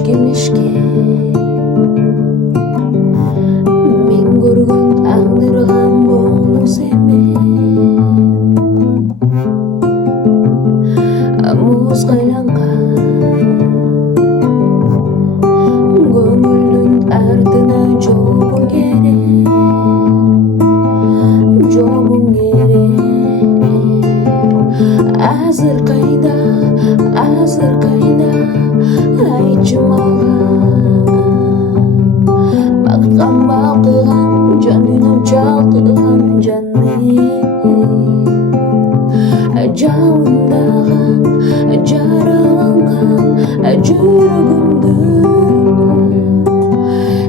Кечки Бишкек мен көргөн аңдырган болуп муз кайланган көңүлдүн артына жобуң керек азыр кайда айтчы мага бакытка балкыган жан дүйнөм чалкыган жалындаган жараланган жүрөгүмдү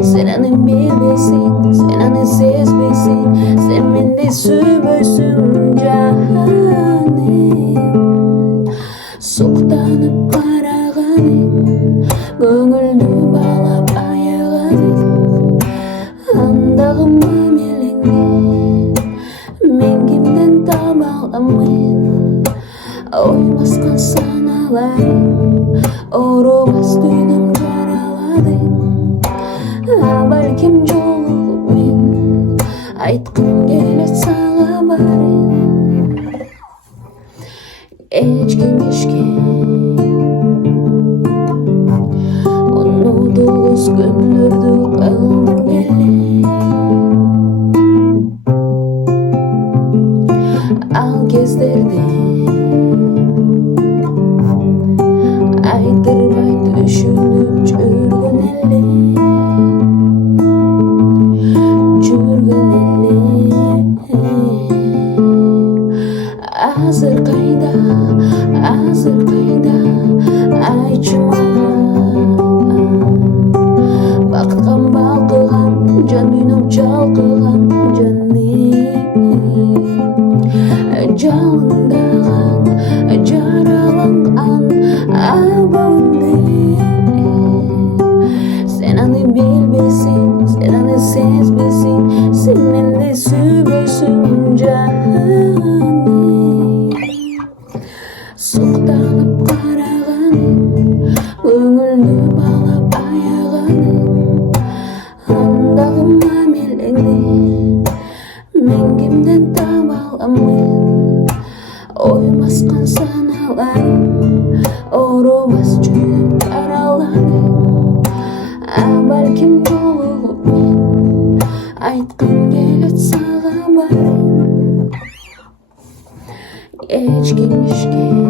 сен аны билбейсиң, сен аны сезбейсиң, сен менди сүйбөйсүң жаным. Суктанып караганың, көңүлдү баалап аяганың, андагы мамилеңди мен кимден таба аламын? Оймаскан саналарың, оробас дүйнөм жараладың, балким жолугуп мен айткым келет сага барын. Кечки Бишкек унутулгус күндөрдү кылдым эле, ал кездерди айтырбай түшүнүп жүргөн эле. Азыр кайда айтчы мага бакытка балкыган жан дүйнөм чалкыган жалындаган жараланган абалыңды сен аны билбейсиң, сен аны сезбейсиң, сен менди сүйбөйсүң жаным. Суктанып караганың, көңүлдү баалап аяганың, андагы мамилеңди мен кимден таба аламын? Оймаскан саналарың, оробас жүрөм жараладың, балким жолугуп мен айткым келет сага барын. Кечки Бишкек